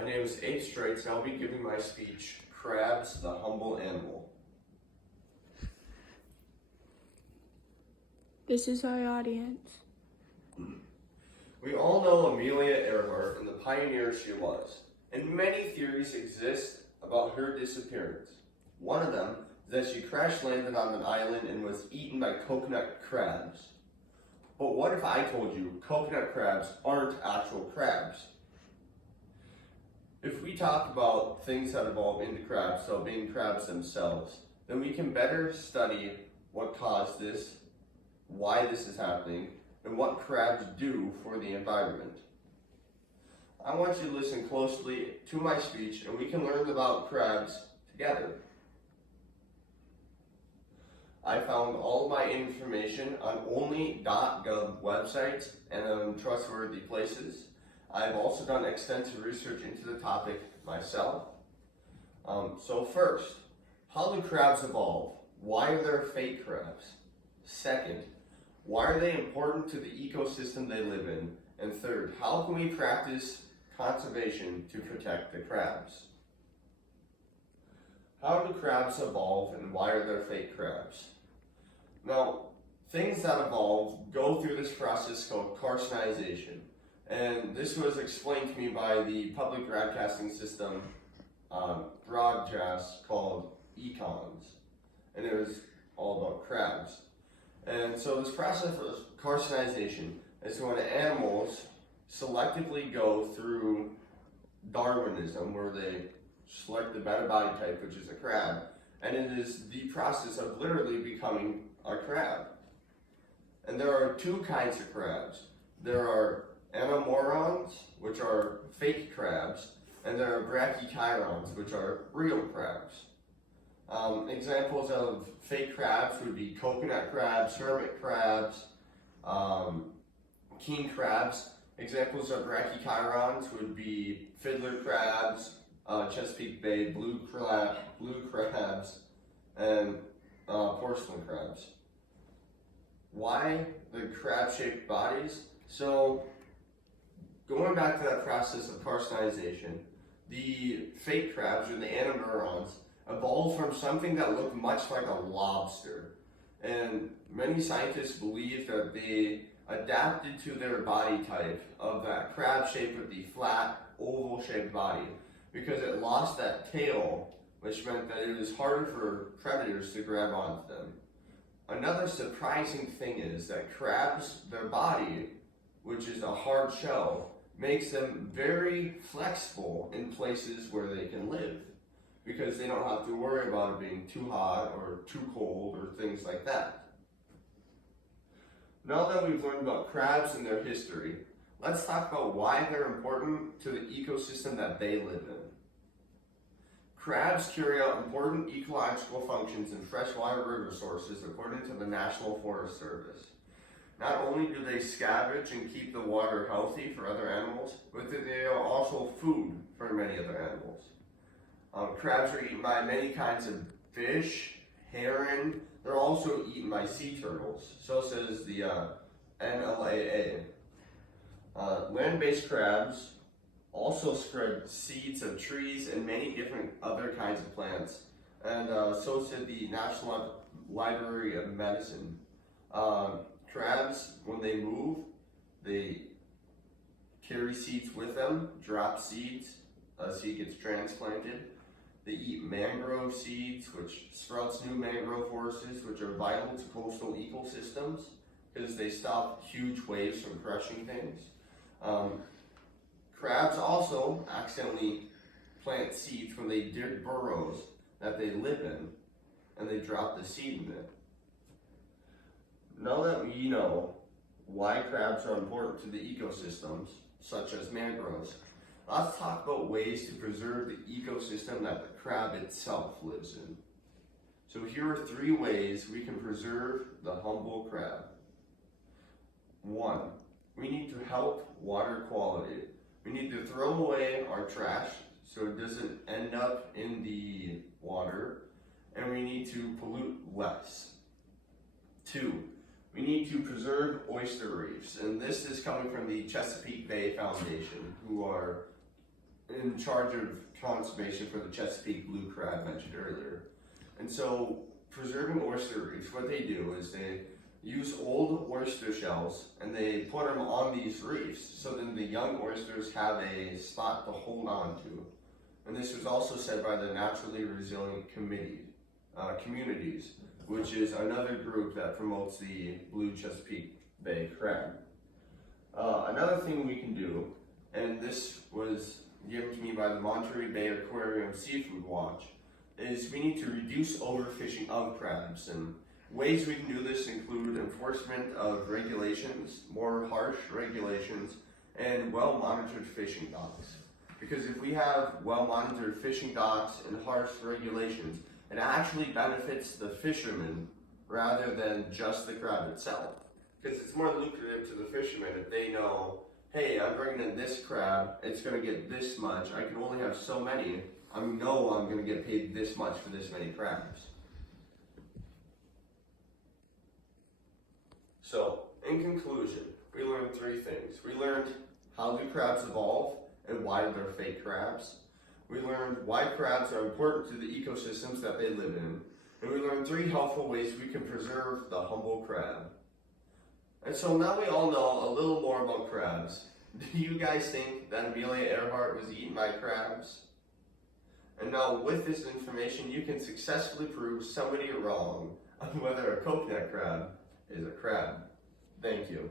My name is Abe Straits, and I'll be giving my speech, Crabs, the Humble Animal. This is our audience. We all know Amelia Earhart and the pioneer she was, and many theories exist about her disappearance. One of them is that she crash landed on an island and was eaten by coconut crabs. But what if I told you coconut crabs aren't actual crabs? If we talk about things that evolve into crabs, so being crabs themselves, then we can better study what caused this, why this is happening, and what crabs do for the environment. I want you to listen closely to my speech and we can learn about crabs together. I found all of my information on only.gov websites and on trustworthy places. I've also done extensive research into the topic myself. So first, how do crabs evolve? Why are there fake crabs? Second, why are they important to the ecosystem they live in? And third, how can we practice conservation to protect the crabs? How do crabs evolve and why are there fake crabs? Now, things that evolve go through this process called carcinization. And this was explained to me by the public broadcasting system broadcast called Econs. And it was all about crabs. And so this process of carcinization is when animals selectively go through Darwinism, where they select the better body type, which is a crab, and it is the process of literally becoming a crab. And there are two kinds of crabs. There are anomorons, which are fake crabs, and there are brachychirons, which are real crabs. Examples of fake crabs would be coconut crabs, hermit crabs, king crabs. Examples of brachychirons would be fiddler crabs, Chesapeake Bay blue crabs, and porcelain crabs. Why the crab-shaped bodies? So, going back to that process of carcinization, the fake crabs, or the anomorons, evolved from something that looked much like a lobster. And many scientists believe that they adapted to their body type of that crab shape with the flat, oval-shaped body because it lost that tail, which meant that it was harder for predators to grab onto them. Another surprising thing is that crabs, their body, which is a hard shell, makes them very flexible in places where they can live because they don't have to worry about it being too hot or too cold or things like that. Now that we've learned about crabs and their history, let's talk about why they're important to the ecosystem that they live in. Crabs carry out important ecological functions in freshwater river sources according to the National Forest Service. Not only do they scavenge and keep the water healthy for other animals, but they are also food for many other animals. Crabs are eaten by many kinds of fish, herring. They're also eaten by sea turtles. So says the NLAA. Land-based crabs also spread seeds of trees and many different other kinds of plants. And so said the National Library of Medicine. Crabs, when they move, they carry seeds with them, drop seeds, a seed gets transplanted. They eat mangrove seeds, which sprouts new mangrove forests, which are vital to coastal ecosystems because they stop huge waves from crushing things. Crabs also accidentally plant seeds when they dig burrows that they live in, and they drop the seed in it. Now that we know why crabs are important to the ecosystems, such as mangroves, let's talk about ways to preserve the ecosystem that the crab itself lives in. So here are 3 ways we can preserve the humble crab. 1, we need to help water quality. We need to throw away our trash so it doesn't end up in the water, and we need to pollute less. 2, we need to preserve oyster reefs, and this is coming from the Chesapeake Bay Foundation, who are in charge of conservation for the Chesapeake blue crab mentioned earlier. And so preserving oyster reefs, what they do is they use old oyster shells and they put them on these reefs so then the young oysters have a spot to hold on to. And this was also said by the Naturally Resilient Communities, which is another group that promotes the blue Chesapeake Bay crab. Another thing we can do, and this was given to me by the Monterey Bay Aquarium Seafood Watch, is we need to reduce overfishing of crabs. And ways we can do this include enforcement of regulations, more harsh regulations, and well-monitored fishing docks. Because if we have well-monitored fishing docks and harsh regulations, it actually benefits the fishermen rather than just the crab itself. Because it's more lucrative to the fishermen if they know, hey, I'm bringing in this crab, it's going to get this much, I can only have so many, I know I'm going to get paid this much for this many crabs. So, in conclusion, we learned three things. We learned how do crabs evolve and why they're fake crabs. We learned why crabs are important to the ecosystems that they live in. And we learned three helpful ways we can preserve the humble crab. And so now we all know a little more about crabs. Do you guys think that Amelia Earhart was eaten by crabs? And now with this information, you can successfully prove somebody wrong on whether a coconut crab is a crab. Thank you.